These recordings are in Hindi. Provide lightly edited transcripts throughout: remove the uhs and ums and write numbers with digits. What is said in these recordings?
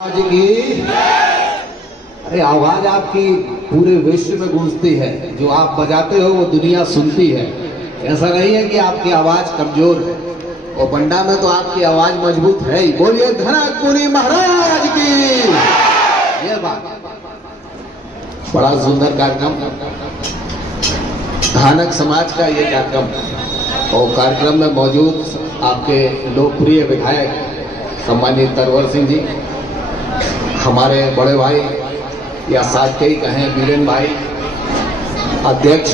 जी की अरे आवाज आपकी पूरे विश्व में गूंजती है। जो आप बजाते हो वो दुनिया सुनती है। ऐसा नहीं है कि आपकी आवाज कमजोर है। और बंडा में तो आपकी आवाज मजबूत है ही। बोलिए धनकुनी महाराज की। ये बात बड़ा सुंदर कार्यक्रम, धानक समाज का ये कार्यक्रम। और कार्यक्रम में मौजूद आपके लोकप्रिय विधायक सम्मानित तरवर सिंह जी, हमारे बड़े भाई या साथ के ही कहें बीरेन भाई, अध्यक्ष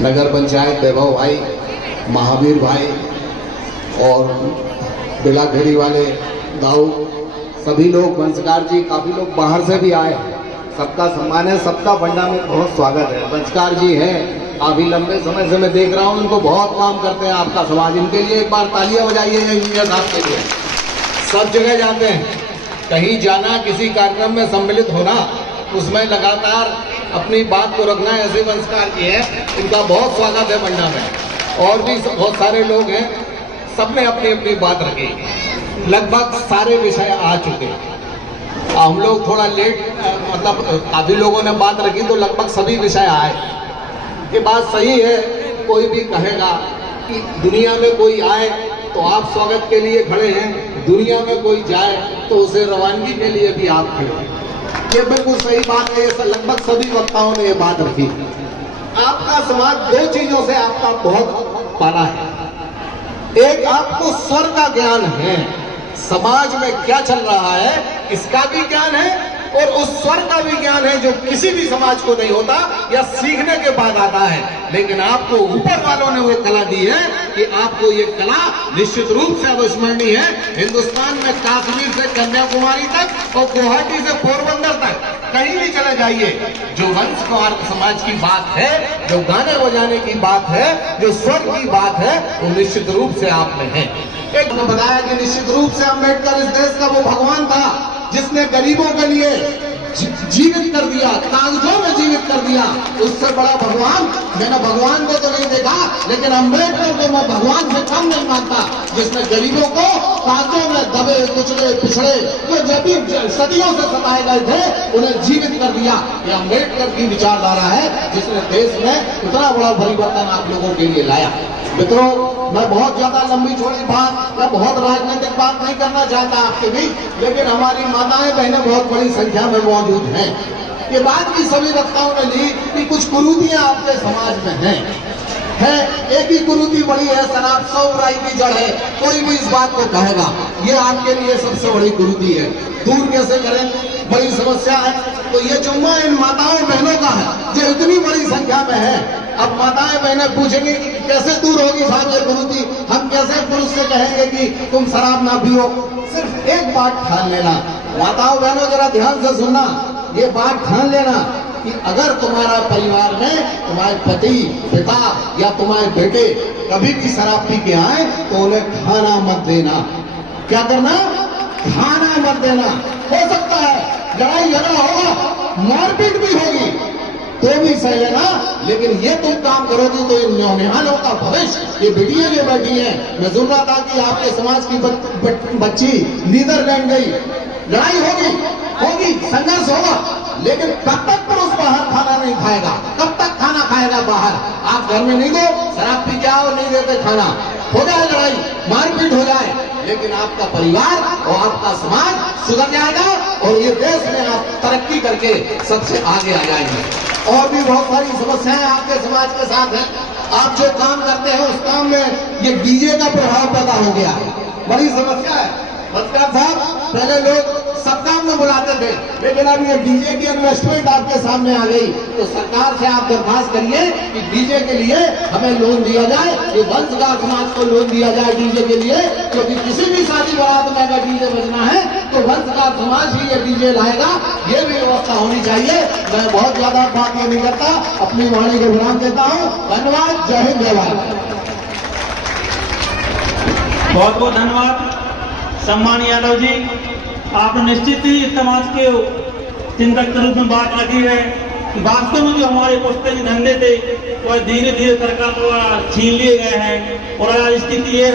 नगर पंचायत वैभव भाई, महावीर भाई और बिलाखेड़ी वाले दाऊ, सभी लोग, वंशकार जी, काफी लोग बाहर से भी आए। सबका सम्मान है, सबका बंडा में बहुत स्वागत है। वंशकार जी हैं, काफी लंबे समय से मैं देख रहा हूं, उनको बहुत काम करते हैं आपका समाज। इनके लिए एक बार तालियां बजाइएगा इंजीनियर साहब के लिए। सब जगह जाते हैं, कहीं जाना, किसी कार्यक्रम में सम्मिलित होना, उसमें लगातार अपनी बात को रखना। ऐसे वंशकार जी हैं, इनका बहुत स्वागत है बंडा में। और भी बहुत सारे लोग हैं, सबने अपनी अपनी बात रखी। लगभग सारे विषय आ चुके। हम लोग थोड़ा लेट, मतलब काफी लोगों ने बात रखी तो लगभग सभी विषय आए। ये बात सही है। कोई भी कहेगा कि दुनिया में कोई आए तो आप स्वागत के लिए खड़े हैं, दुनिया में कोई जाए तो उसे रवानगी के लिए भी आप खड़े हैं। ये बिल्कुल सही बात है। ये लगभग सभी वक्ताओं ने ये बात रखी। आपका समाज दो चीजों से आपका बहुत पाला है। एक, आपको स्वर का ज्ञान है, समाज में क्या चल रहा है इसका भी ज्ञान है, और उस स्वर का भी ज्ञान है जो किसी भी समाज को नहीं होता या सीखने के बाद आता है। लेकिन आपको ऊपर वालों ने वो कला दी है कि आपको ये कला निश्चित रूप से अविस्मरणीय है। हिंदुस्तान में कश्मीर से कन्याकुमारी तक और गुवाहाटी से पोरबंदर तक कहीं भी चले जाइए, जो वंश समाज की बात है, जो गाने बजाने की बात है, जो स्वर की बात है, वो निश्चित रूप से आप में है। एक ने बताया कि निश्चित रूप से अम्बेडकर इस देश का वो भगवान था जिसने गरीबों के लिए जीवित कर दिया, कागजों में जीवित कर दिया। उससे बड़ा भगवान मैंने भगवान को तो नहीं देखा, लेकिन अम्बेडकर को मैं भगवान से कम नहीं मानता, जिसने गरीबों को कागजों में दबे कुचले पिछड़े जो भी सदियों से सताए गए थे उन्हें जीवित कर दिया। ये अम्बेडकर की विचारधारा है जिसने देश में इतना बड़ा परिवर्तन आप लोगों के लिए लाया। मित्रों, मैं बहुत ज्यादा लंबी चौड़ी बात या बहुत राजनीतिक बात नहीं करना चाहता आपके भी, लेकिन हमारी माताएं बहनें बहुत बड़ी संख्या में मौजूद हैं। ये बात भी सभी वक्ताओं ने ली कि कुछ कुरीतियां आपके समाज में हैं। एक ही कुरीति बड़ी है, शराब 100 बुराई की जड़ है। कोई भी इस बात को कहेगा, ये आपके लिए सबसे बड़ी कुरीति है। दूर कैसे करें, बड़ी समस्या है। तो ये जुम्मा इन माताओं बहनों का है जो इतनी बड़ी संख्या में है। अब माताएं बहनें पूछेंगे कि कैसे दूर होगी साहब ये कुरीति, हम कैसे पुरुष से कहेंगे कि तुम शराब ना पियो। सिर्फ एक बात ठान लेना, माताओं बहनों जरा ध्यान से सुनना, ये बात ठान लेना कि अगर तुम्हारा परिवार में तुम्हारे पति, पिता या तुम्हारे बेटे कभी भी शराब पी के आए तो उन्हें खाना मत देना। क्या करना? खाना मत देना। हो सकता है लड़ाई झगड़ा होगा, मारपीट भी होगी, तो भी सही लेना, लेकिन ये तुम काम करोगे तो इन नौनिहालों का भविष्य, ये बेटियां जो बैठी हैं, मैं सुन रहा था कि आपके समाज की बच्ची नीदरलैंड गई। लड़ाई होगी, संघर्ष होगा, लेकिन कब तक पुरुष बाहर खाना नहीं खाएगा? कब तक खाना खाएगा बाहर? आप घर में नहीं दो, शराब पी के आओ, नहीं देते खाना, हो जाए लड़ाई, मारपीट हो जाए, लेकिन आपका परिवार और आपका समाज सुधर जाएगा और ये देश में आप तरक्की करके सबसे आगे आ जाएंगे। और भी बहुत सारी समस्याएं आपके समाज के साथ हैं। आप जो काम करते हैं उस काम में ये डीजे का प्रभाव पैदा हो गया है, बड़ी समस्या है। वंशकार साहब, पहले लोग सब काम में बुलाते थे, लेकिन अब ये डीजे की इन्वेस्टमेंट आपके सामने आ गई, तो सरकार से आप दरखास्त करिए कि डीजे के लिए हमें लोन दिया जाए, ये वंशकार समाज को लोन दिया जाए डीजे के लिए, क्योंकि किसी भी शादी बारात में अगर डीजे बजना है तो वंशकार समाज ही ये डीजे लाएगा। ये भी व्यवस्था होनी चाहिए। मैं बहुत ज्यादा बात ये नहीं करता, अपनी वाणी को विराम देता हूँ। धन्यवाद। जय हिंद, जय भारत। बहुत बहुत धन्यवाद सम्मानीय यादव जी। आपने निश्चित ही समाज के चिंतक के रूप में बात रखी है कि वास्तव में जो हमारे पुस्तक धंधे थे वो धीरे धीरे सरकार द्वारा छीन लिए गए हैं और आज स्थिति ये